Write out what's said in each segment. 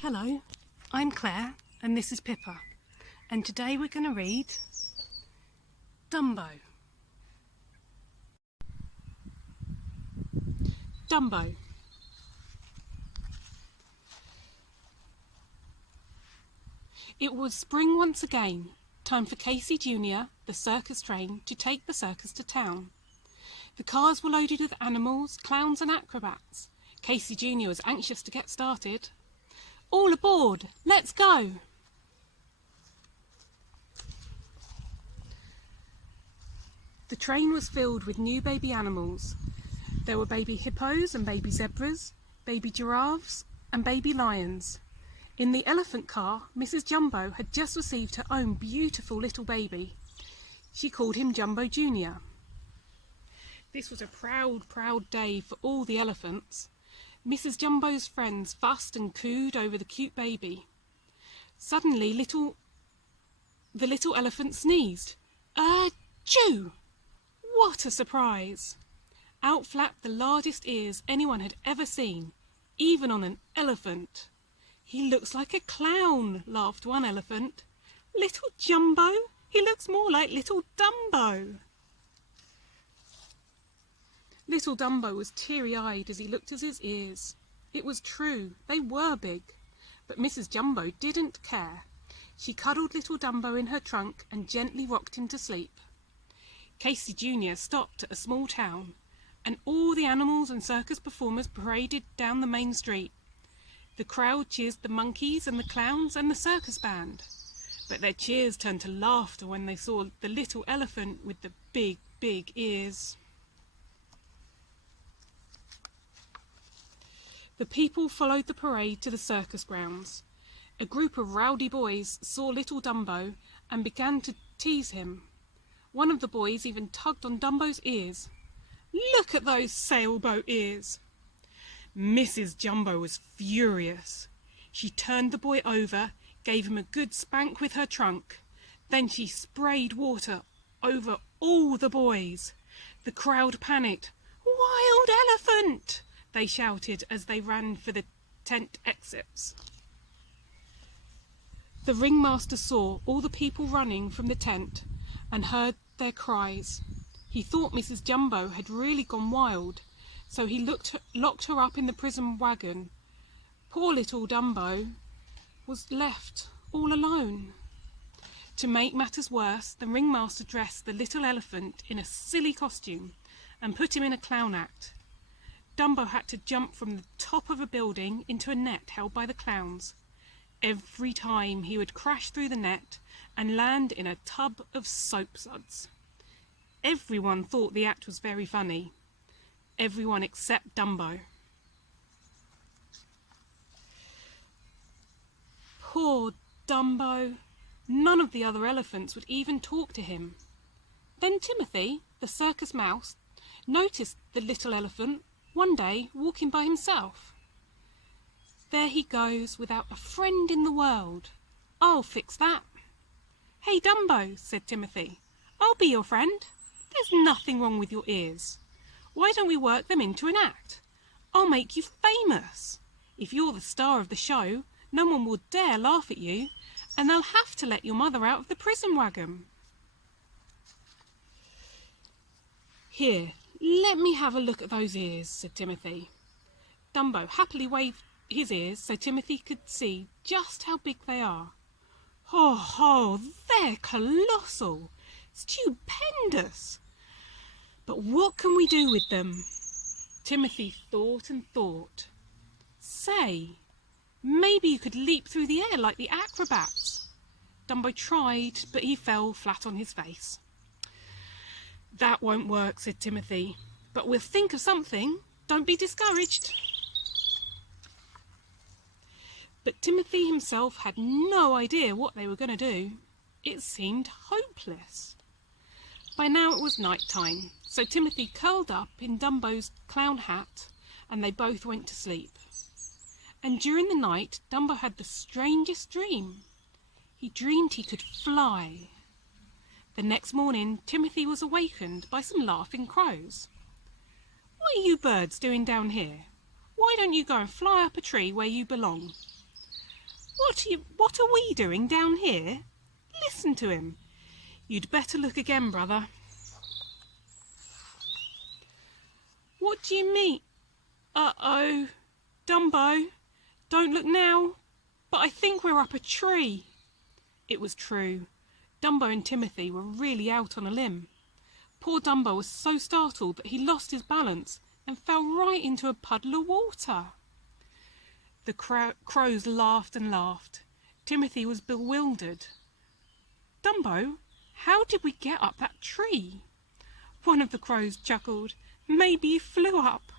Hello, I'm Claire and this is Pippa, and today we're going to read Dumbo. Dumbo. It was spring once again, time for Casey Jr., the circus train, to take the circus to town. The cars were loaded with animals, clowns and acrobats. Casey Jr. was anxious to get started. All aboard, let's go! The train was filled with new baby animals. There were baby hippos and baby zebras, baby giraffes and baby lions. In the elephant car, Mrs. Jumbo had just received her own beautiful little baby. She called him Jumbo Jr. This was a proud day for all the elephants. Mrs. Jumbo's friends fussed and cooed over the cute baby. Suddenly, the little elephant sneezed. Achoo! What a surprise! Out flapped the largest ears anyone had ever seen, even on an elephant. He looks like a clown, laughed one elephant. Little Jumbo? He looks more like little Dumbo. Little Dumbo was teary-eyed as he looked at his ears. It was true, they were big, but Mrs. Jumbo didn't care. She cuddled little Dumbo in her trunk and gently rocked him to sleep. Casey Jr. stopped at a small town, and all the animals and circus performers paraded down the main street. The crowd cheered the monkeys and the clowns and the circus band, but their cheers turned to laughter when they saw the little elephant with the big ears. The people followed the parade to the circus grounds. A group of rowdy boys saw little Dumbo and began to tease him. One of the boys even tugged on Dumbo's ears. Look at those sailboat ears! Mrs. Jumbo was furious. She turned the boy over, gave him a good spank with her trunk. Then she sprayed water over all the boys. The crowd panicked. Wild elephant! They shouted as they ran for the tent exits. The ringmaster saw all the people running from the tent and heard their cries. He thought Mrs. Jumbo had really gone wild, so he locked her up in the prison wagon. Poor little Dumbo was left all alone. To make matters worse, the ringmaster dressed the little elephant in a silly costume and put him in a clown act. Dumbo had to jump from the top of a building into a net held by the clowns. Every time he would crash through the net and land in a tub of soap suds. Everyone thought the act was very funny. Everyone except Dumbo. Poor Dumbo. None of the other elephants would even talk to him. Then Timothy, the circus mouse, noticed the little elephant one day walking by himself. There he goes without a friend in the world. I'll fix that. Hey Dumbo, said Timothy, I'll be your friend. There's nothing wrong with your ears. Why don't we work them into an act? I'll make you famous. If you're the star of the show, no one will dare laugh at you, and they'll have to let your mother out of the prison wagon. Here, let me have a look at those ears, said Timothy. Dumbo happily waved his ears so Timothy could see just how big they are. Oh, they're colossal, stupendous. But what can we do with them? Timothy thought and thought. Say, maybe you could leap through the air like the acrobats. Dumbo tried, but he fell flat on his face. That won't work, said Timothy, but we'll think of something. Don't be discouraged. But Timothy himself had no idea what they were going to do. It seemed hopeless. By now it was night time, so Timothy curled up in Dumbo's clown hat and they both went to sleep. And during the night, Dumbo had the strangest dream. He dreamed he could fly. The next morning, Timothy was awakened by some laughing crows. What are you birds doing down here? Why don't you go and fly up a tree where you belong? What are we doing down here? Listen to him. You'd better look again, brother. What do you mean? Uh-oh. Dumbo, don't look now, but I think we're up a tree. It was true. Dumbo and Timothy were really out on a limb. Poor Dumbo was so startled that he lost his balance and fell right into a puddle of water. The crows laughed and laughed. Timothy was bewildered. Dumbo, how did we get up that tree? One of the crows chuckled. Maybe you flew up.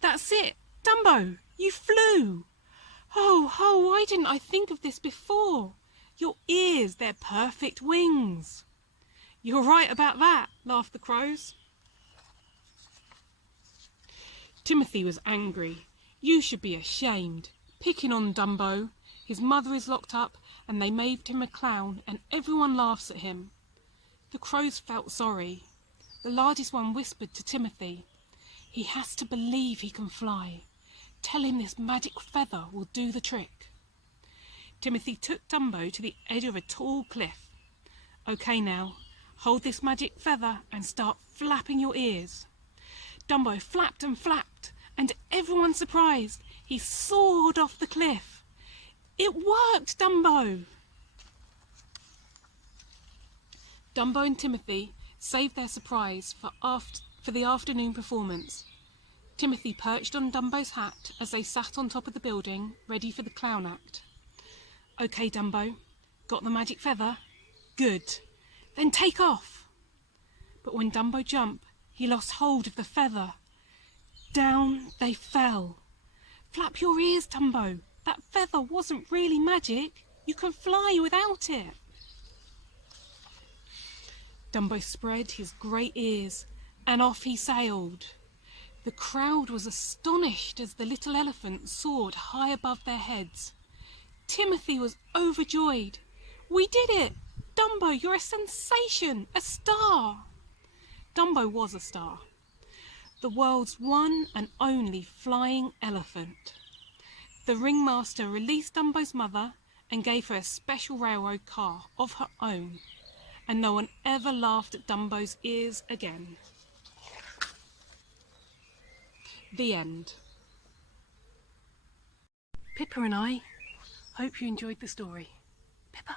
That's it, Dumbo, you flew. Oh, why didn't I think of this before? Your ears, they're perfect wings. You're right about that, laughed the crows. Timothy was angry. You should be ashamed. Picking on Dumbo. His mother is locked up and they made him a clown and everyone laughs at him. The crows felt sorry. The largest one whispered to Timothy, he has to believe he can fly. Tell him this magic feather will do the trick. Timothy took Dumbo to the edge of a tall cliff. Okay now, hold this magic feather and start flapping your ears. Dumbo flapped and flapped, and to everyone's surprise, he soared off the cliff. It worked, Dumbo! Dumbo and Timothy saved their surprise for the afternoon performance. Timothy perched on Dumbo's hat as they sat on top of the building, ready for the clown act. Okay, Dumbo, got the magic feather? Good. Then take off. But when Dumbo jumped, he lost hold of the feather. Down they fell. Flap your ears, Dumbo. That feather wasn't really magic. You can fly without it. Dumbo spread his great ears and off he sailed. The crowd was astonished as the little elephant soared high above their heads. Timothy was overjoyed. We did it! Dumbo, you're a sensation, a star! Dumbo was a star. The world's one and only flying elephant. The ringmaster released Dumbo's mother and gave her a special railroad car of her own. And no one ever laughed at Dumbo's ears again. The end. Pippa and I hope you enjoyed the story. Pippa?